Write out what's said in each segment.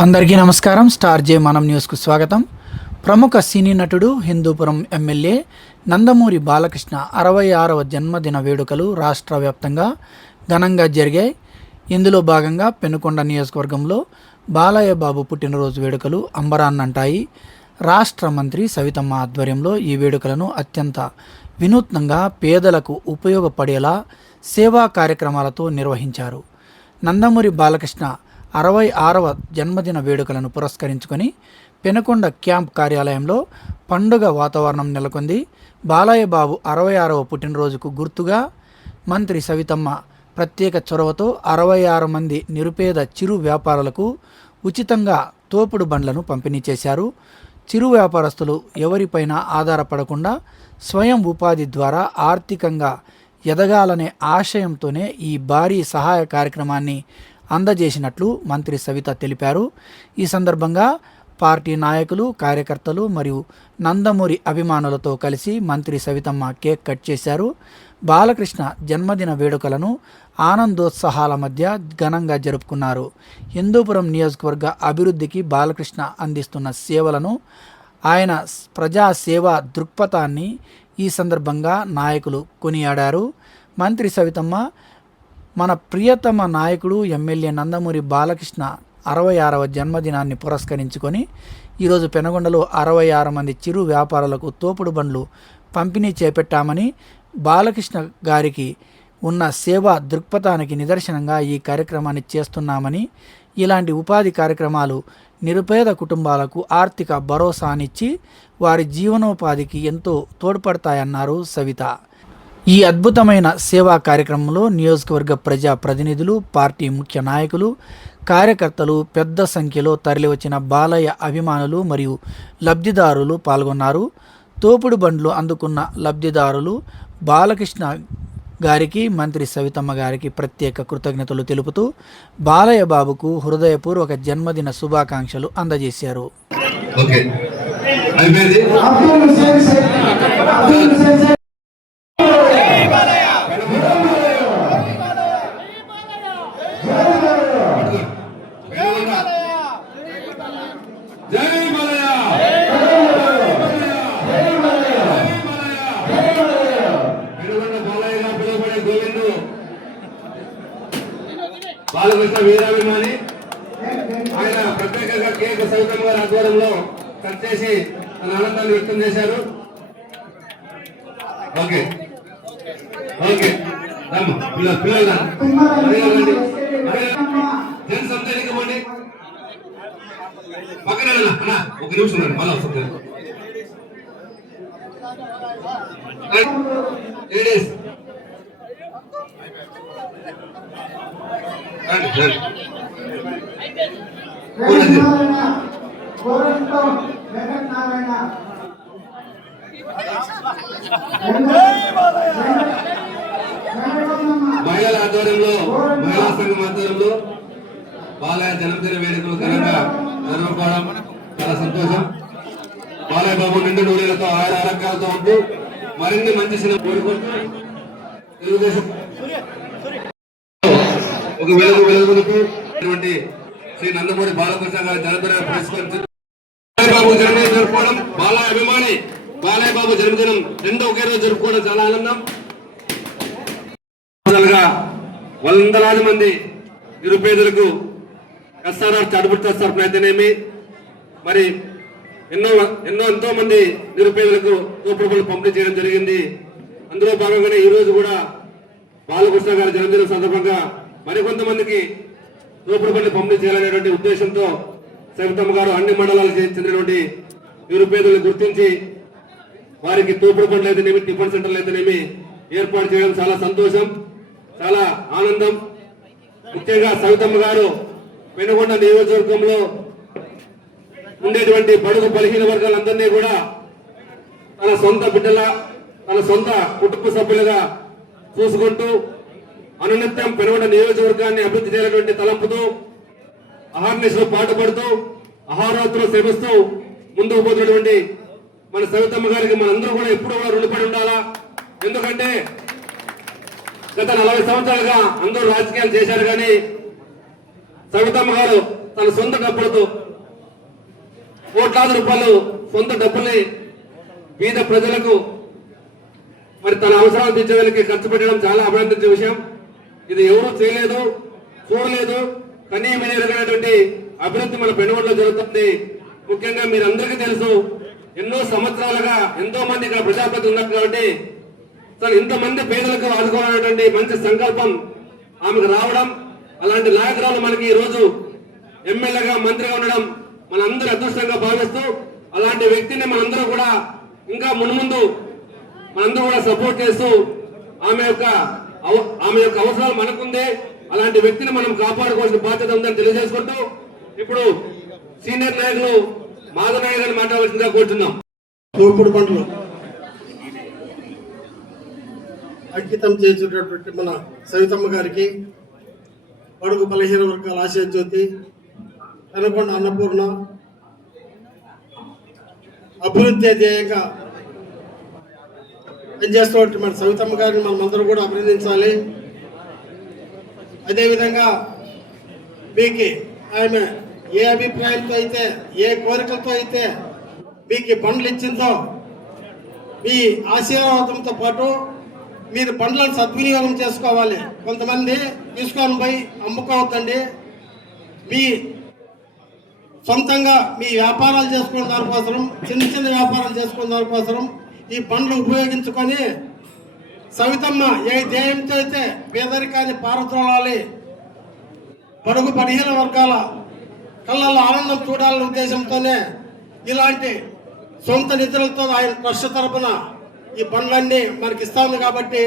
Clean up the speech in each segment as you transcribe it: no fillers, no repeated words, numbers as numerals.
అందరికీ నమస్కారం. స్టార్ జే మనం న్యూస్కు స్వాగతం. ప్రముఖ సినీ నటుడు, హిందూపురం ఎమ్మెల్యే నందమూరి బాలకృష్ణ 66వ జన్మదిన వేడుకలు రాష్ట్ర వ్యాప్తంగా ఘనంగా జరిగాయి. ఇందులో భాగంగా పెనుకొండ నియోజకవర్గంలో బాలయ్య బాబు పుట్టినరోజు వేడుకలు అంబరాన్నంటాయి. రాష్ట్ర మంత్రి సవితమ్మ ఆధ్వర్యంలో ఈ వేడుకలను అత్యంత వినూత్నంగా పేదలకు ఉపయోగపడేలా సేవా కార్యక్రమాలతో నిర్వహించారు. నందమూరి బాలకృష్ణ 66వ జన్మదిన వేడుకలను పురస్కరించుకొని పెనుకొండ క్యాంప్ కార్యాలయంలో పండుగ వాతావరణం నెలకొంది. బాలయ్య బాబు 66వ పుట్టినరోజుకు గుర్తుగా మంత్రి సవితమ్మ ప్రత్యేక చొరవతో 66 మంది నిరుపేద చిరు వ్యాపారులకు ఉచితంగా తోపుడు బండ్లను పంపిణీ చేశారు. చిరు వ్యాపారస్తులు ఎవరిపైనా ఆధారపడకుండా స్వయం ఉపాధి ద్వారా ఆర్థికంగా ఎదగాలనే ఆశయంతోనే ఈ భారీ సహాయ కార్యక్రమాన్ని అందజేసినట్లు మంత్రి సవిత తెలిపారు. ఈ సందర్భంగా పార్టీ నాయకులు, కార్యకర్తలు మరియు నందమూరి అభిమానులతో కలిసి మంత్రి సవితమ్మ కేక్ కట్ చేశారు. బాలకృష్ణ జన్మదిన వేడుకలను ఆనందోత్సాహాల మధ్య ఘనంగా జరుపుకున్నారు. హిందూపురం నియోజకవర్గ అభివృద్ధికి బాలకృష్ణ అందిస్తున్న సేవలను, ఆయన ప్రజాసేవా దృక్పథాన్ని ఈ సందర్భంగా నాయకులు కొనియాడారు. మంత్రి సవితమ్మ మన ప్రియతమ నాయకుడు ఎమ్మెల్యే నందమూరి బాలకృష్ణ 66వ జన్మదినాన్ని పురస్కరించుకొని ఈరోజు పెనుగొండలో 66 మంది చిరు వ్యాపారులకు తోపుడు బండ్లు పంపిణీ చేపట్టామని, బాలకృష్ణ గారికి ఉన్న సేవా దృక్పథానికి నిదర్శనంగా ఈ కార్యక్రమాన్ని చేస్తున్నామని, ఇలాంటి ఉపాధి కార్యక్రమాలు నిరుపేద కుటుంబాలకు ఆర్థిక భరోసానిచ్చి వారి జీవనోపాధికి ఎంతో తోడ్పడతాయన్నారు సవిత. ఈ అద్భుతమైన సేవా కార్యక్రమంలో నియోజకవర్గ ప్రజా ప్రతినిధులు, పార్టీ ముఖ్య నాయకులు, కార్యకర్తలు పెద్ద సంఖ్యలో తరలివచ్చిన బాలయ్య అభిమానులు మరియు లబ్ధిదారులు పాల్గొన్నారు. తోపుడు బండ్లు అందుకున్న లబ్ధిదారులు బాలకృష్ణ గారికి, మంత్రి సవితమ్మ గారికి ప్రత్యేక కృతజ్ఞతలు తెలుపుతూ బాలయ్య బాబుకు హృదయపూర్వక జన్మదిన శుభాకాంక్షలు అందజేశారు. బాలకృష్ణ వీరాభిమాని ఆయన ప్రత్యేకంగా కేక్ సవితమ్మ గారి ఆధ్వర్యంలో కట్ చేసి తన ఆనందాన్ని వ్యక్తం చేశారు. ఓకే ఓకే పిల్లలు జెంట్స్ అంతా ఇవ్వండి. పక్కన ఒక నిమిషం మళ్ళీ వస్తుంది. లేడీస్ మహిళల ఆధ్వర్యంలో, మహిళా సంఘం ఆధ్వర్యంలో బాలయ్య జన్మదిన వేడుకలు ఘనంగా జరుపుకోవడం చాలా సంతోషం. బాలయ్య బాబు నిండు నూనెలతో ఆరోగ్యాలతో ఉంటూ మరిన్ని మంచి సినిమా కోరుకుంటూ తెలుగుదేశం ఒక వెలుగులకు శ్రీ నందమూరి బాలకృష్ణ గారి జన్మదిన పురస్కరించి బాలయ్య బాబు జన్మదినం జరుపుకోవడం, బాలయ్య అభిమాని బాలయ్య బాబు జన్మదినం రెండో ఒకే రోజు జరుపుకోవడం చాలా ఆనందం. వందలాది మంది నిరుపేదలకు ఎస్ఆర్ఆర్ చడుపుడు తరఫున అయితేనేమి, మరి ఎంతో మంది నిరుపేదలకు తోపుడు బండ్లు పంపిణీ చేయడం జరిగింది. అందులో భాగంగానే ఈ రోజు కూడా బాలకృష్ణ గారి జన్మదినం సందర్భంగా మరికొంతమందికి తోపుడు బండ్లు పంపిణీ చేయాలనేటువంటి ఉద్దేశంతో సవితమ్మ గారు అన్ని మండలాలకు చెందినటువంటి నిరుపేదలను గుర్తించి వారికి తోపుడు బండ్లు అయితేనేమి, టిఫిన్ సెంటర్లు అయితేనేమి ఏర్పాటు చేయడం చాలా సంతోషం, చాలా ఆనందం. ముఖ్యంగా సవితమ్మ గారు పెనుగొండ నియోజకవర్గంలో ఉండేటువంటి బడుగు బలహీన వర్గాలందరినీ కూడా తన సొంత బిడ్డల, తన సొంత కుటుంబ సభ్యులుగా చూసుకుంటూ అనునిత్యం పెనుగొండ నియోజకవర్గాన్ని అభివృద్ధి చేయాలటువంటి తలంపుతూ అహర్నిశలు పాటుపడుతూ అహోరాత్రులు శ్రమిస్తూ ముందుకు పోతున్నటువంటి మన సవితమ్మ గారికి మనందరూ కూడా ఎప్పుడు కూడా రుణపడి ఉండాలా. ఎందుకంటే గత 40 సంవత్సరాలుగా అందరూ రాజకీయాలు చేశారు, కానీ సవితమ్మ గారు తన సొంత డబ్బులతో కోట్లాది రూపాయలు సొంత డబ్బుల్ని పేద ప్రజలకు మరి తన అవసరాలు తీర్చడానికి ఖర్చు పెట్టడం చాలా అభినందించే విషయం. ఇది ఎవరూ చేయలేదు, చూడలేదు. కనీవినటువంటి అభివృద్ధి మన పెనుగొండలో జరుగుతుంది. ముఖ్యంగా మీరందరికీ తెలుసు, ఎన్నో సంవత్సరాలుగా ఎంతో మంది ఇక్కడ ప్రజాప్రతినిధులు ఉన్నారు కాబట్టి అసలు ఇంతమంది పేదలకు ఆదుకోవాలనేటువంటి మంచి సంకల్పం ఆమెకు రావడం, అలాంటి నాయకురాలు మనకి ఈ రోజు ఎమ్మెల్యేగా మంత్రిగా ఉండడం మనందరి అదృష్టంగా భావిస్తూ, అలాంటి వ్యక్తిని మనందరూ కూడా ఇంకా మున్ముందు మనందరూ కూడా సపోర్ట్ చేస్తూ ఆమె యొక్క అవసరాలు మనకుందే, అలాంటి వ్యక్తిని మనం కాపాడుకోవాల్సిన బాధ్యత ఉందని తెలియజేసుకుంటూ ఇప్పుడు సీనియర్ నాయకులు మాధవనాయ గారిని మాట్లాడాల్సిందిగా కోరుతున్నాం. తోపుడు పంటలు అంకితం చేసేటటువంటి మన సవితమ్మ గారికి, బడుగు బలహీన వర్గాల ఆశయ జ్యోతి, పెనుగొండ అన్నపూర్ణ అభివృద్ధి ధ్యేయంగా పనిచేస్తున్నటువంటి మన సవితమ్మ గారిని మనం అందరూ కూడా అభినందించాలి. అదేవిధంగా మీకు ఆమె ఏ అభిప్రాయంతో అయితే, ఏ కోరికలతో అయితే మీకు బండ్లు ఇచ్చిందో, మీ ఆశీర్వాదంతో పాటు మీరు బండ్లను సద్వినియోగం చేసుకోవాలి. కొంతమంది తీసుకొని పోయి అమ్ముకోవద్దండి. మీ సొంతంగా మీ వ్యాపారాలు చేసుకునే దానికోసం, చిన్న చిన్న వ్యాపారాలు చేసుకునే దానికోసం ఈ బండ్లు ఉపయోగించుకొని సవితమ్మ ఏ ధ్యేయంతో అయితే పేదరికాన్ని పారద్రోలాలి, బడుగు బలహీన వర్గాల కళ్ళల్లో ఆనందం చూడాలనే ఉద్దేశంతోనే ఇలాంటి సొంత నిధులతో ఆయన ట్రస్ట్ తరపున ఈ బండ్లన్నీ మనకి ఇస్తా ఉంది. కాబట్టి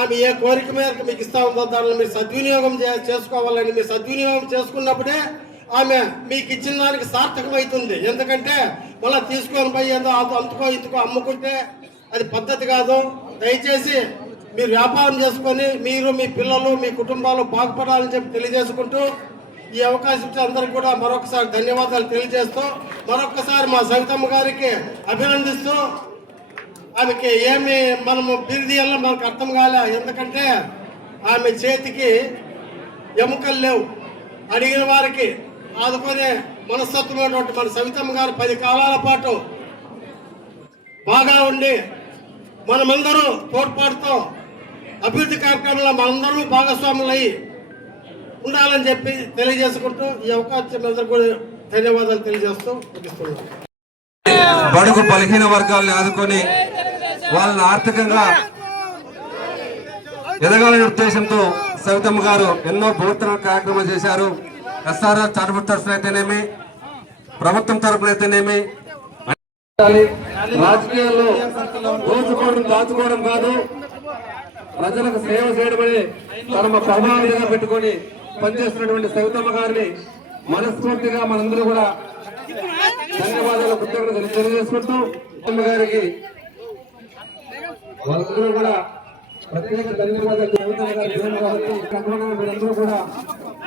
ఆమె ఏ కోరిక మేరకు మీకు ఇస్తా ఉందో దానిని మీరు సద్వినియోగం చేసుకోవాలని, మీరు సద్వినియోగం చేసుకున్నప్పుడే ఆమె మీకు ఇచ్చిన దానికి సార్థకమవుతుంది. ఎందుకంటే మళ్ళీ తీసుకొని పోయి ఏదో అంతుకో ఇంతుకో అమ్ముకుంటే అది పద్ధతి కాదు. దయచేసి మీరు వ్యాపారం చేసుకొని మీరు, మీ పిల్లలు, మీ కుటుంబాలు బాగుపడాలని చెప్పి తెలియజేసుకుంటూ ఈ అవకాశం ఇచ్చే అందరికి కూడా మరొకసారి ధన్యవాదాలు తెలియజేస్తూ, మరొకసారి మా సవితమ్మ గారికి అభినందిస్తూ, ఆమెకి ఏమి మనము బిరిదియల్లో మనకు అర్థం కాలే. ఎందుకంటే ఆమె చేతికి ఎముకలు లేవు. అడిగిన వారికి ఆదుకునే మనస్తత్వమైనటువంటి మన సవితమ్మ గారు 10 కాలాల పాటు బాగా ఉండి మనమందరూ తోడ్పాటుతో అభివృద్ధి కార్యక్రమంలో మనందరూ భాగస్వాములై ఉండాలని చెప్పి తెలియజేసుకుంటూ ఈ అవకాశం అందరూ కూడా ధన్యవాదాలు తెలియజేస్తూ ముగిస్తున్నాను. బడుగు బలహీన వర్గాలను ఆదుకొని వాళ్ళని ఆర్థికంగా ఎదగాలనే ఉద్దేశంతో సవితమ్మ గారు ఎన్నో బోధన కార్యక్రమాలు చేశారు. ఎస్ఆర్ఆర్ చారిటబుల్ తరఫున అయితేనేమి, ప్రభుత్వం తరఫున అయితేనేమి, రాజకీయాల్లో దాచుకోవడం కాదు, ప్రజలకు సేవ చేయడమని తమ ప్రభావితంగా పెట్టుకొని పనిచేస్తున్నటువంటి సవితమ్మ గారిని మనస్ఫూర్తిగా మనందరూ కూడా ధన్యవాదాలు కృతజ్ఞతలు తెలియజేసుకుంటూ సవితమ్మ గారికి వాళ్ళందరూ కూడా ప్రత్యేక ధన్యవాదాలు. సవితమ్మ గారి మీరందరూ కూడా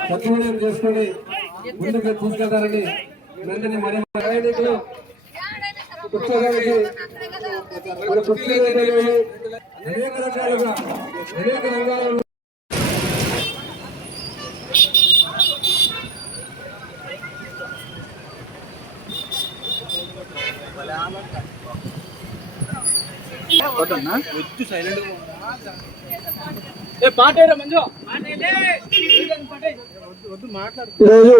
సద్వినియోగం చేసుకొని ముందుకు తీసుకెళ్తారని వెంటనే మరి సైనికులు కూర్చోడానికి అనేక రకాలుగా అనేక రంగాలలో ఈరోజు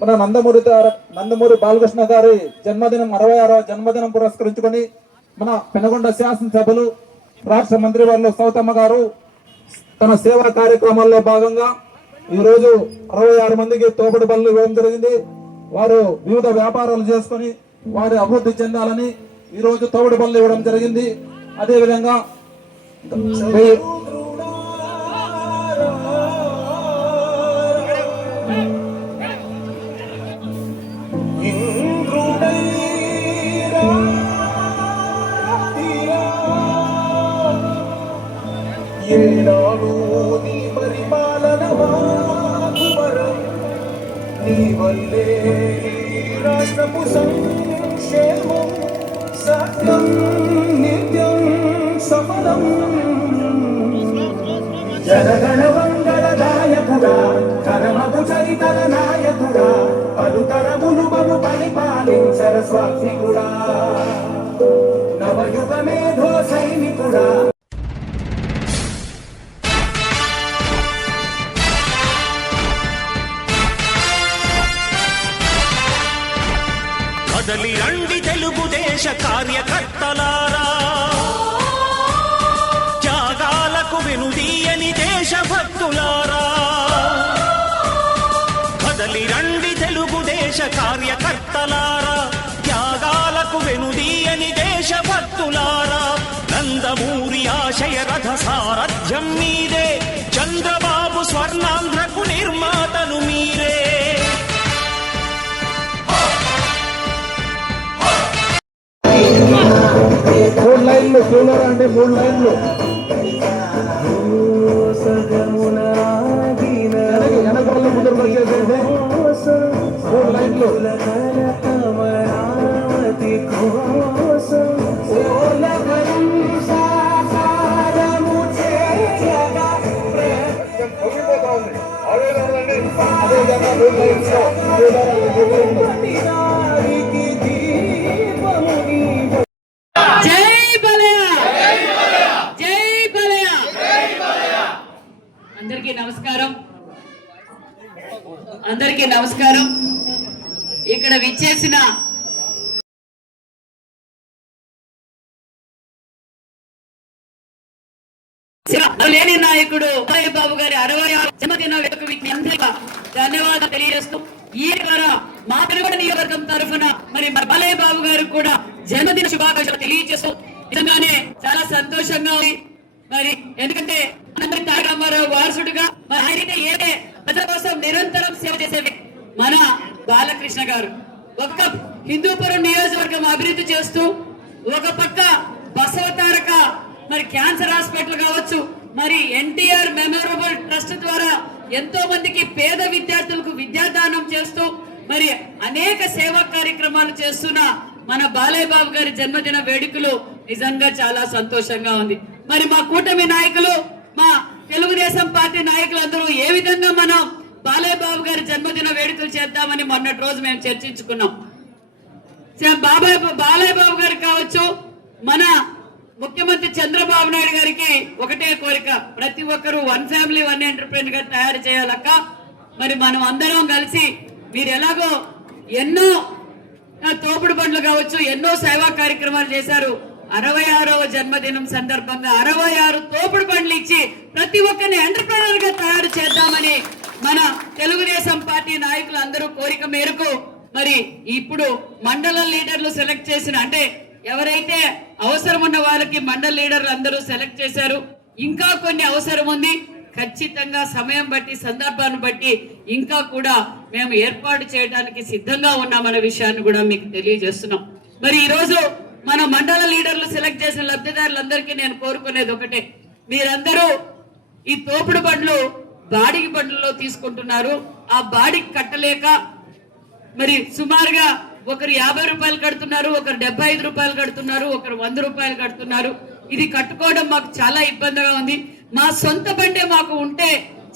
మన నందమూరి బాలకృష్ణ గారి జన్మదినం 66వ జన్మదినం పురస్కరించుకొని మన పెనుగొండ శాసనసభలు రాష్ట్ర మంత్రివర్యులు సవితమ్మ గారు తన సేవా కార్యక్రమాల్లో భాగంగా ఈరోజు 66 మందికి తోపుడు బళ్ళు ఇవ్వడం జరిగింది. వారు వివిధ వ్యాపారాలు చేసుకొని వారి అభివృద్ధి చెందాలని ఈరోజు తోపుడు బళ్ళు ఇవ్వడం జరిగింది. అదేవిధంగా నీ పరిపాలన నీ వల్లే రాష్ట్రపు సంక్షేమం సత్యం నిత్యం సఫలం జనగణ మంగళదాయకుడా కరమగు చరితల నాయకుడా అక్షర స్వార్థికుడా నవయుగ మేధో సైనికుడా కదలి రండి తెలుగుదేశ కార్యకర్తలారా, త్యాగాలకు వెనుదీయని దేశభక్తులారా. కదలి రండి తెలుగుదేశ కార్యకర్తలారా, త్యాగాలకు వెనుదీయని దేశభక్తులారా. నందమూరి ఆశయ రథ సారథ్యం మీదే, చంద్రబాబు స్వర్ణాంధ్రకు నిర్మాతను మీరే. మూడు లైన్లు క్యూలో రండి, 3 లైన్లు వెనక వాళ్ళు ముందుకు వచ్చేసేసి 3 లైన్లు. అమరావతి కోసం అదేవిధంగా 3 లైన్స్ క్యూలో రండి, 3 లైన్లు. అందరికీ నమస్కారం. ఇక్కడ విచ్చేసిన లేని నాయకుడు బాబు గారి 66వ జన్మదిన వేడుకకు ధన్యవాదాలు తెలియజేస్తూ ఈ ద్వారా మా పెనుగొండ నియోజకవర్గం తరఫున మరి బాలయ్య బాబు గారు కూడా జన్మదిన శుభాకాంక్షలు తెలియజేస్తూ నిజంగానే చాలా సంతోషంగా ఉంది. మరి ఎందుకంటే తారక రామారావు వారసుడుగా ఆయనైతే ఏదే ప్రజల కోసం నిరంతరం సేవ చేసేవి మన బాలకృష్ణ గారు ఒక హిందూపురం నియోజకవర్గం అభివృద్ధి చేస్తూ ఒక పక్క బసవ తారక మరి క్యాన్సర్ హాస్పిటల్ కావచ్చు, మరి ఎన్టీఆర్ మెమోరబుల్ ట్రస్ట్ ద్వారా ఎంతో మందికి పేద విద్యార్థులకు విద్యాదానం చేస్తూ మరి అనేక సేవా కార్యక్రమాలు చేస్తున్న మన బాలయ్య బాబు గారి జన్మదిన వేడుకలు నిజంగా చాలా సంతోషంగా ఉంది. మరి మా కూటమి నాయకులు, మా తెలుగుదేశం పార్టీ నాయకులందరూ ఏ విధంగా మనం బాలయ్య బాబు గారి జన్మదిన వేడుకలు చేద్దామని మొన్నటి రోజు మేము చర్చించుకున్నాం. బాలయ్య బాబు గారు కావచ్చు, మన ముఖ్యమంత్రి చంద్రబాబు నాయుడు గారికి ఒకటే కోరిక, ప్రతి ఒక్కరూ 1 ఫ్యామిలీ 1 ఎంటర్ప్రైనర్ గా తయారు చేయాలక్క. మరి మనం అందరం కలిసి మీరు ఎలాగో ఎన్నో తోపుడు బండ్లు కావచ్చు, ఎన్నో సేవా కార్యక్రమాలు చేశారు. 66వ జన్మదినం సందర్భంగా 66 తోపుడు బండ్లు ఇచ్చి ప్రతి ఒక్కరిని ఎంటర్ప్రైనర్ గా తయారు చేద్దామని మన తెలుగుదేశం పార్టీ నాయకులు అందరూ కోరిక మేరకు మరి ఇప్పుడు మండల లీడర్లు సెలెక్ట్ చేసిన, అంటే ఎవరైతే అవసరం ఉన్న వాళ్ళకి మండల లీడర్లు అందరూ సెలెక్ట్ చేశారు. ఇంకా కొన్ని అవసరం ఉంది, ఖచ్చితంగా సమయం బట్టి సందర్భాన్ని బట్టి ఇంకా కూడా మేము ఏర్పాటు చేయడానికి సిద్ధంగా ఉన్నామన్న విషయాన్ని కూడా మీకు తెలియజేస్తున్నాం. మరి ఈ రోజు మన మండల లీడర్లు సెలెక్ట్ చేసిన లబ్ధిదారులందరికీ నేను కోరుకునేది ఒకటే, మీరందరూ ఈ తోపుడు బండ్లు బాడిగి బండ్లలో తీసుకుంటున్నారు. ఆ బాడికి కట్టలేక మరి సుమారుగా ఒకరు 50 రూపాయలు కడుతున్నారు, ఒకరు 75 రూపాయలు కడుతున్నారు, ఒకరు 100 రూపాయలు కడుతున్నారు. ఇది కట్టుకోవడం మాకు చాలా ఇబ్బందిగా ఉంది. మా సొంత బండే మాకు ఉంటే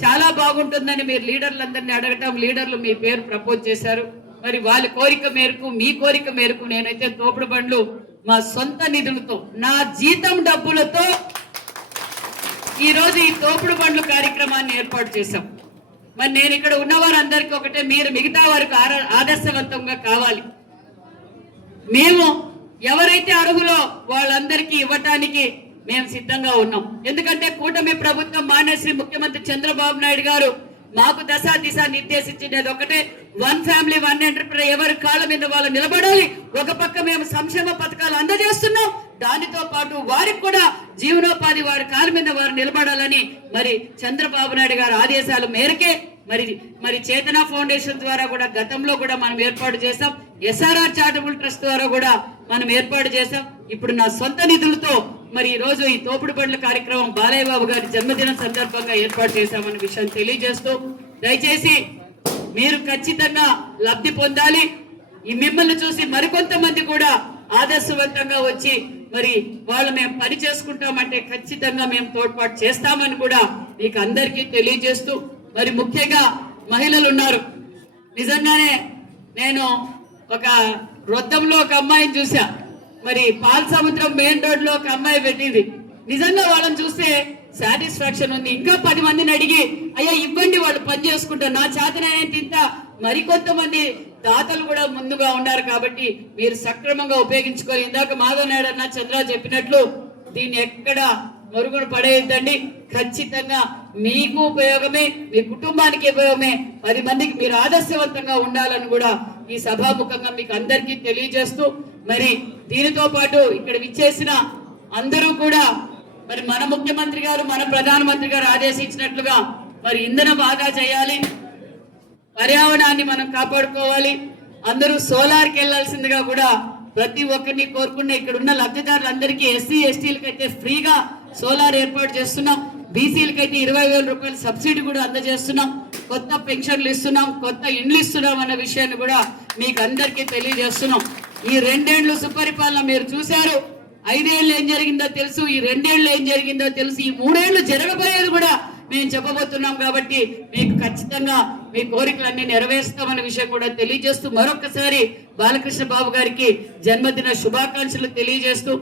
చాలా బాగుంటుందని మీరు లీడర్లందరినీ అడగటం, లీడర్లు మీ పేరు ప్రపోజ్ చేశారు. మరి వాళ్ళ కోరిక మేరకు, మీ కోరిక మేరకు నేనైతే తోపుడు బండ్లు మా సొంత నిధులతో, నా జీతం డబ్బులతో ఈ రోజు ఈ తోపుడు బండ్లు కార్యక్రమాన్ని ఏర్పాటు చేశాం. మరి నేను ఇక్కడ ఉన్న వారందరికీ ఒకటే, మీరు మిగతా వారికి ఆదర్శవంతంగా కావాలి. మేము ఎవరైతే అర్హులో వాళ్ళందరికీ ఇవ్వటానికి మేము సిద్ధంగా ఉన్నాం. ఎందుకంటే కూటమి ప్రభుత్వం మాన్యశ్రీ ముఖ్యమంత్రి చంద్రబాబు నాయుడు గారు మాకు దశా దిశ నిర్దేశించినది ఒకటే, 1 ఫ్యామిలీ 1 ఎంటర్ప్రైనర్, ఎవరి కాళ్ళ మీద వాళ్ళు నిలబడాలి. ఒక పక్క మేము సంక్షేమ పథకాలు అందజేస్తున్నాం, దానితో పాటు వారికి కూడా జీవనోపాధి వారి కాళ్ళ మీద వారు నిలబడాలని మరి చంద్రబాబు నాయుడు గారి ఆదేశాల మేరకే మరి చేతన ఫౌండేషన్ ద్వారా కూడా గతంలో కూడా మనం ఏర్పాటు చేసాం. ఎస్ఆర్ఆర్ చారిటబుల్ ట్రస్ట్ ద్వారా కూడా మనం ఏర్పాటు చేసాం. ఇప్పుడు నా సొంత నిధులతో మరి ఈ రోజు ఈ తోపుడు బండ్ల కార్యక్రమం బాలయ్య బాబు గారి జన్మదినం సందర్భంగా ఏర్పాటు చేశామన్న విషయం తెలియజేస్తూ, దయచేసి మీరు ఖచ్చితంగా లబ్ధి పొందాలి. ఈ మిమ్మల్ని చూసి మరికొంతమంది కూడా ఆదర్శవంతంగా వచ్చి మరి వాళ్ళు మేము పని చేసుకుంటామంటే ఖచ్చితంగా మేము తోడ్పాటు చేస్తామని కూడా మీకు అందరికీ తెలియజేస్తూ, మరి ముఖ్యంగా మహిళలు ఉన్నారు. నిజంగానే నేను ఒక రొద్దంలో ఒక అమ్మాయిని చూసా, మరి పాలసముద్రం మెయిన్ రోడ్ లో ఒక అమ్మాయి పెట్టింది. నిజంగా వాళ్ళని చూస్తే సాటిస్ఫాక్షన్ ఉంది. ఇంకా 10 మందిని అడిగి అయ్యా ఇవ్వండి, వాళ్ళు పని చేసుకుంటారు, నా చేతనైనా తింటా. మరికొంతమంది దాతలు కూడా ముందుగా ఉన్నారు కాబట్టి మీరు సక్రమంగా ఉపయోగించుకొని, ఇందాక మాధవ్ నాయుడు అన్న చంద్ర చెప్పినట్లు దీన్ని ఎక్కడ మరుగున పడేయద్దండి. ఖచ్చితంగా మీకు ఉపయోగమే, మీ కుటుంబానికి ఉపయోగమే, 10 మందికి మీరు ఆదర్శవంతంగా ఉండాలని కూడా ఈ సభాముఖంగా మీకు అందరికీ తెలియజేస్తూ, మరి దీనితో పాటు ఇక్కడ విచ్చేసిన అందరూ కూడా మరి మన ముఖ్యమంత్రి గారు, మన ప్రధానమంత్రి గారు ఆదేశించినట్లుగా మరి ఇంధనం ఆదా చేయాలి, పర్యావరణాన్ని మనం కాపాడుకోవాలి, అందరూ సోలార్కి వెళ్లాల్సిందిగా కూడా ప్రతి ఒక్కరిని కోరుకున్న ఇక్కడ ఉన్న లబ్ధిదారులందరికీ ఎస్సీ ఎస్టీలకు అయితే ఫ్రీగా సోలార్ ఏర్పాటు చేస్తున్నాం, బీసీలకు అయితే 20,000 రూపాయల సబ్సిడీ కూడా అందజేస్తున్నాం, కొత్త పెన్షన్లు ఇస్తున్నాం, కొత్త ఇండ్లు ఇస్తున్నాం అన్న విషయాన్ని కూడా మీకు అందరికీ తెలియజేస్తున్నాం. ఈ 2 ఏళ్లు సుపరిపాలన మీరు చూశారు. 5 ఏళ్ళు ఏం జరిగిందో తెలుసు, ఈ 2 ఏళ్ళు ఏం జరిగిందో తెలుసు, ఈ 3 ఏళ్ళు జరగబోయేది కూడా మేము చెప్పబోతున్నాం. కాబట్టి మీకు ఖచ్చితంగా మీ కోరికలన్నీ నెరవేరుస్తామన్న విషయం కూడా తెలియజేస్తూ, మరొకసారి బాలకృష్ణ బాబు గారికి జన్మదిన శుభాకాంక్షలు తెలియజేస్తూ